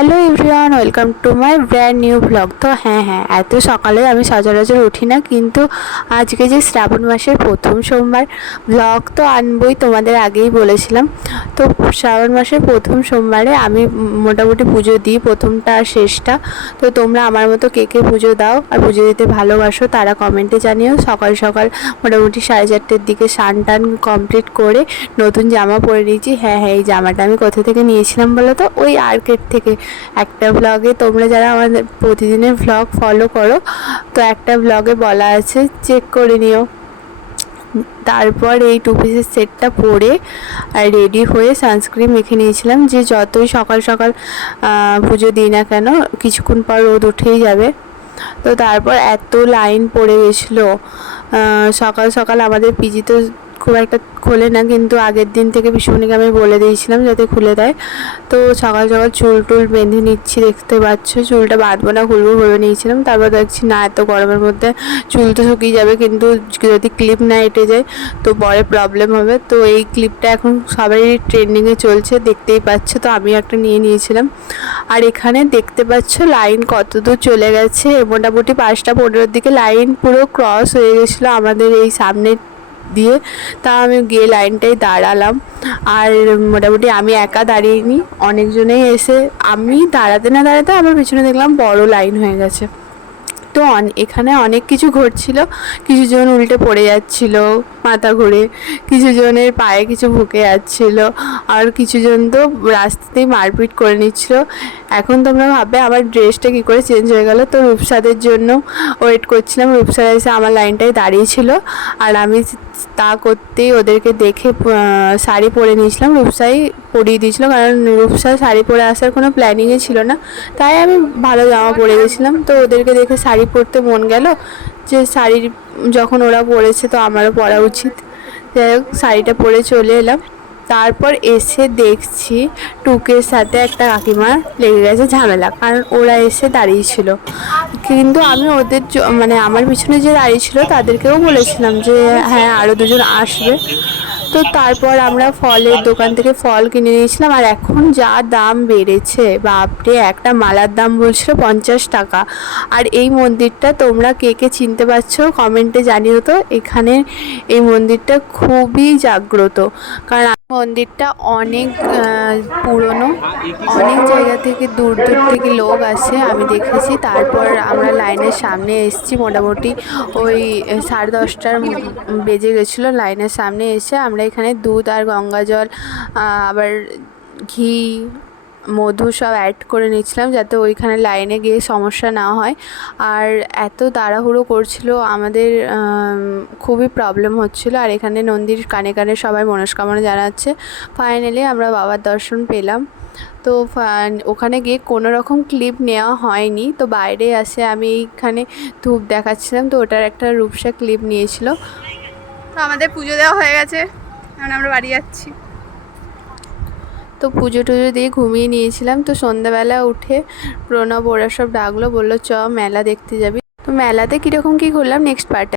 Hello everyone, welcome to my brand new blog. তো হ্যাঁ, এত সকালে আমি সচরাচর উঠি না, কিন্তু আজকে যে শ্রাবণ মাসের প্রথম সোমবার, ব্লগ তো আনবই, তোমাদের আগেই বলেছিলাম। তো শ্রাবণ মাসের প্রথম সোমবারে আমি মোটামুটি পুজো দিই, প্রথমটা আর শেষটা। তো তোমরা আমার মতো কে কে পুজো দাও আর পুজো দিতে ভালোবাসো তারা কমেন্টে জানিও। সকাল সকাল মোটামুটি 4:30-র দিকে স্নান টান কমপ্লিট করে নতুন জামা পরে নিয়েছি। হ্যাঁ, এই জামাটা আমি কোথা থেকে নিয়েছিলাম বলো তো? ওই আর্কেড থেকে। একটা ব্লগে, তোমরা যারা আমাদের প্রতিদিনের ব্লগ ফলো করো, তো একটা ব্লগে বলা আছে, চেক করে নিও। তারপর এই 2 পিসের সেটটা পরে আর রেডি হয়ে সানস্ক্রিন মেখে নিয়েছিলাম, যে যতই সকাল সকাল পুজো দিই না কেন কিছুক্ষণ পর রোদ উঠেই যাবে। তো তারপর এত লাইন পড়ে গেছিলো। সকাল সকাল আমাদের পিজি তো খুব একটা খোলে না, কিন্তু আগের দিন থেকে পিসুমণিকে আমি বলে দিয়েছিলাম যাতে খুলে দেয়। তো সকাল সকাল চুল টুল বেঁধে নিচ্ছি, দেখতে পাচ্ছ। চুলটা বাঁধবো না, খুলবো ভেবে নিয়েছিলাম, তারপর দেখছি না, এত গরমের মধ্যে চুল তো শুকিয়ে যাবে, কিন্তু যদি ক্লিপ না এঁটে যায় তো পরে প্রবলেম হবে। তো এই ক্লিপটা এখন সবাই ট্রেন্ডিংয়ে চলছে, দেখতেই পাচ্ছ। তো আমি একটা নিয়ে নিয়েছিলাম। আর এখানে দেখতে পাচ্ছ লাইন কত দূর চলে গেছে। মোটামুটি 5:15-র দিকে লাইন পুরো ক্রস হয়ে গেছিলো আমাদের এই সামনে দিয়ে। তা আমি গিয়ে লাইনটাই দাঁড়ালাম। আর মোটামুটি আমি একা দাঁড়িয়েনি, অনেকজনেই এসে, আমি দাঁড়াতে না দাঁড়াতে আমার পিছনে দেখলাম বড় লাইন হয়ে গেছে। তো এখানে অনেক কিছু ঘটছিল। কিছু জন উল্টে পড়ে যাচ্ছিল মাথা ঘুরে, কিছু জনের পায়ে কিছু ঢুকে যাচ্ছিল, আর কিছু জন তো রাস্তাতেই মারপিট করে নিচ্ছিল। এখন তোমরা ভাববে আমার ড্রেসটা কী করে চেঞ্জ হয়ে গেল। তো রূপসাদের জন্য ওয়েট করছিলাম, রূপসারা এসে আমার লাইনটায় দাঁড়িয়েছিল, আর আমি তা করতেই ওদেরকে দেখে শাড়ি পরে নিয়েছিলাম। রূপসাই পরিয়ে দিয়েছিলো, কারণ রূপসা শাড়ি পরে আসার কোনো প্ল্যানিংই ছিল না, তাই আমি ভালো জামা পরে গেছিলাম। তো ওদেরকে দেখে শাড়ি পরতে মন গেল, যে শাড়ি যখন ওরা পরেছে তো আমারও পরা উচিত। যাই হোক, শাড়িটা পরে চলে এলাম। তারপর এসে দেখছি টুকের সাথে একটা কাকিমা লেগে গেছে ঝামেলা, কারণ ওরা এসে দাঁড়িয়েছিল। কিন্তু আমি ওদের মানে আমার পিছনে যে দাঁড়িয়েছিল তাদেরকেও বলেছিলাম যে হ্যাঁ আরও দুজন আসবে। তো তারপর আমরা ফলের দোকান থেকে ফল কিনে নিয়েছিলাম। আর এখন যা দাম বেড়েছে, বাপরে, একটা মালার দাম বলছিল 50 টাকা। আর এই মন্দিরটা তোমরা কে কে চিনতে পারছো কমেন্টে জানিও তো। এখানে এই মন্দিরটা খুবই জাগ্রত, কারণ মন্দিরটা অনেক পুরনো, অনেক জায়গা থেকে দূর দূর থেকে লোক আসে, আমি দেখেছি। তারপর আমরা লাইনের সামনে এসেছি, মোটামুটি ওই 10:30 বেজে গেছিলো। লাইনের সামনে এসে আমরা এখানে দুধ আর গঙ্গা জল, আবার ঘি, মধু সব অ্যাড করে নিচ্ছিলাম, যাতে ওইখানে লাইনে গিয়ে সমস্যা না হয়। আর এত তাড়াহুড়ো করছিল আমাদের, খুবই প্রবলেম হচ্ছিল। আর এখানে নন্দীর কানে কানে সবাই মনস্কামনা জানাচ্ছে। ফাইনালি আমরা বাবার দর্শন পেলাম। তো ওখানে গিয়ে কোনো রকম ক্লিপ নেওয়া হয়নি। তো বাইরে আসে আমি এইখানে ধূপ দেখাচ্ছিলাম, তো ওটার একটা রূপসা ক্লিপ নিয়েছিল। তো আমাদের পুজো দেওয়া হয়ে গেছে, এখন আমরা বাড়ি যাচ্ছি। তো পুজো টুজো দিয়ে ঘুমিয়ে নিয়েছিলাম। তো সন্ধ্যাবেলা উঠে প্রণব ওরা সব ডাকলো, বললো চ মেলা দেখতে যাবি। তো মেলাতে কীরকম কী করলাম নেক্সট পার্টে।